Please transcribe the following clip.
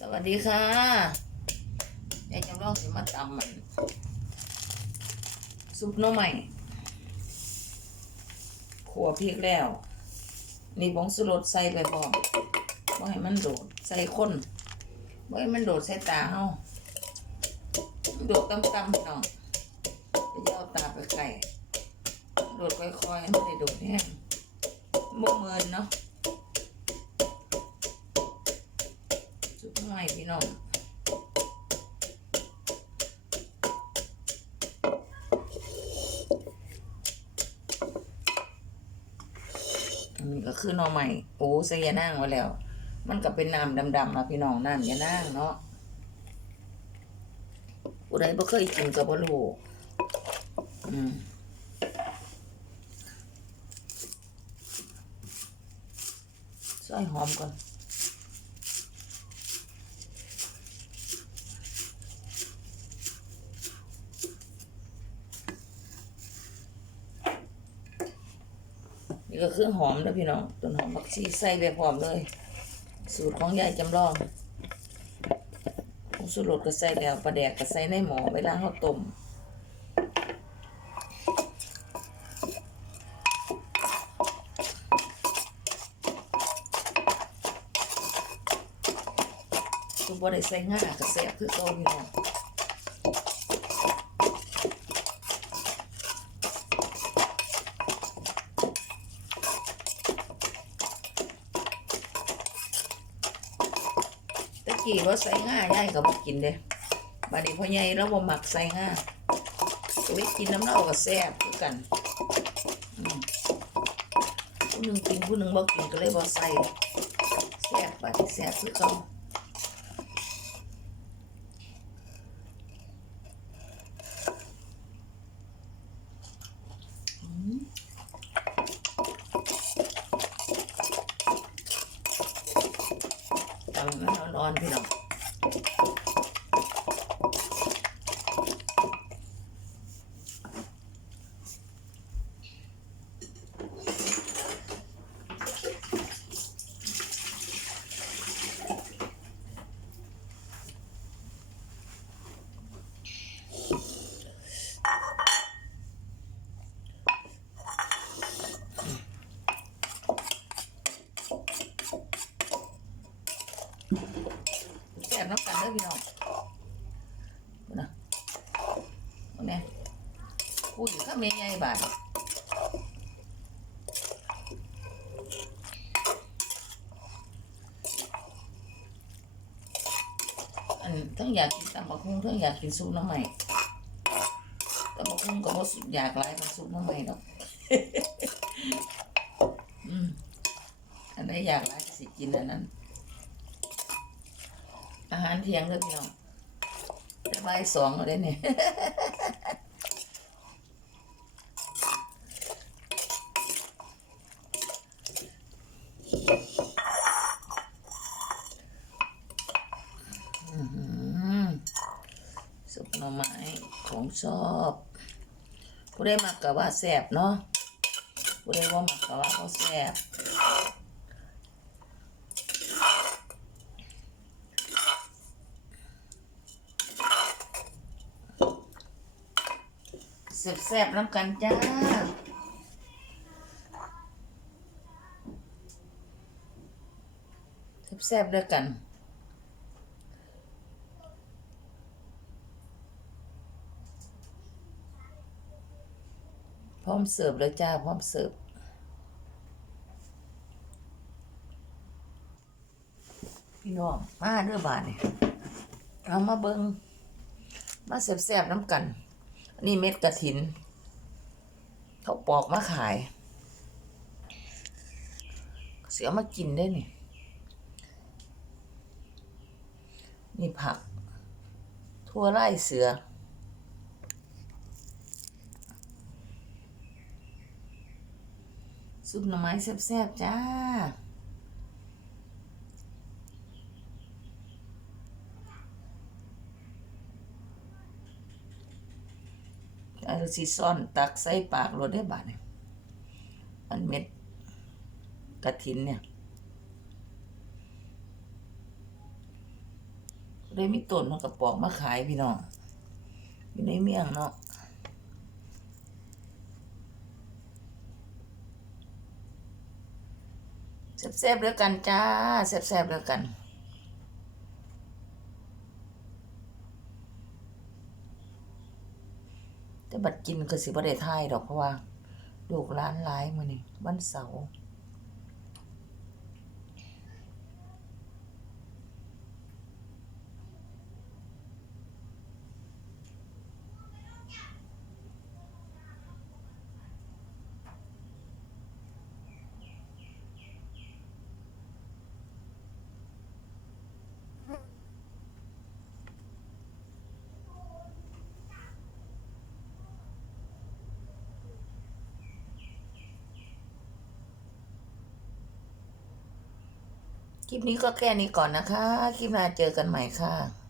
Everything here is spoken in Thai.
สวัสดีค่ะยายจำลองสิมาตำมันซุปน้ำใหม่ขัวพริกแล้ว นี่ผงสุรสใส่ไปพร้อมบ่ให้มันโดดใส่ข้นบ่ให้มันโดดใส่ตาเฮาโดดต่ำๆพี่น้องไปย่อาตาไปไข่โดดค่อยๆไม่ได้โดดแห้งบ่เมินเนาะ ซุปหน่อยพี่น้องอันก็คือหน่อใหม่โอ้ใส่ยานั่งไว้แล้ว มันก็เป็นน้ำดำๆนะพี่น้องน้ำยานั่งเนาะผู้ใดบ่เคยกินก็บ่รู้อืมซอยหอมก่อน นี่ก็เครื่องหอมนะพี่น้องต้นหอมผักชีใส่ไปพร้อมเลย สูตรของยายจำลองผงสูรสก็ใส่แล้วปลาแดกก็ใส่ในหม้อเวลาเขาต้มคือบ่ได้ใส่ง่าก็แซ่บคือเก่าพี่น้อง กี้ว่าใส่ง่ายง่ายกับ่กินเด้บัดนี้พ่อใหญ่เราบ่มักใส่ง่าก็ไปกินน้ำเน่ากับแซ่บคือกันผู้หนึ่งกินผู้หนึ่งบ่กินก็เลยบ่ใส่แซ่บบัดนี้แซ่บคือเขาอืมตำมันร้ อนๆพี่น้อง ซ่บน้ำกันเด้อพี่น้องนะวันนี้พูอยู่ข้าเมย์ใหญ่บาทอันทั้งอยากกินตำบักหุ่งทั้งอยากกินซุปน้ำใหม่ตำบักหุ่งก็บ่สุดอยากหลายกับซุปน้ำใหม่ดอกอืมอันไหนอยากหลายก็สิกินอันนั้น อาหารเที่ยงเลยพี่น้องจะบ่ายสองแล้วเนี่ยอื้อหือสุปหน่อไม้ของชอบผู้ได้มักกับว่าแซ่บเนาะผู้ได้ว่ามักกับว่าเขาแซ่บ แซ่บๆน้ำกันจ้าแซ่บๆด้วยกันพร้อมเสิร์ฟเลยจ้า พร้อมเสิร์ฟพี่น้องมาเด้อบาทนี่เอามาเบิงมาแซ่บๆน้ำกัน นี่เม็ดกระถิน เขาปอกมาขาย เสียมากินได้นี่ นี่ผัก ทั่วไร่เสือ ซุปหน่อไม้แซ่บๆจ้า อันสีซ่อนตักใส่ปากรถได้บาดเนี่ยอันเม็ดกระถินเนี่ยได้มีต้นมันกระปอกมาขายพี่น้องอยู่ในเมียงเนาะแซ่บๆแล้วกันจ้าแซ่บๆแล้วกัน แต่บัดกินก็สิบ่ได้ท่ายดอกเพราะว่าลูกร้านหลายมือนี่วันเสาร์ คลิปนี้ก็แค่นี้ก่อนนะคะ คลิปหน้าเจอกันใหม่ค่ะ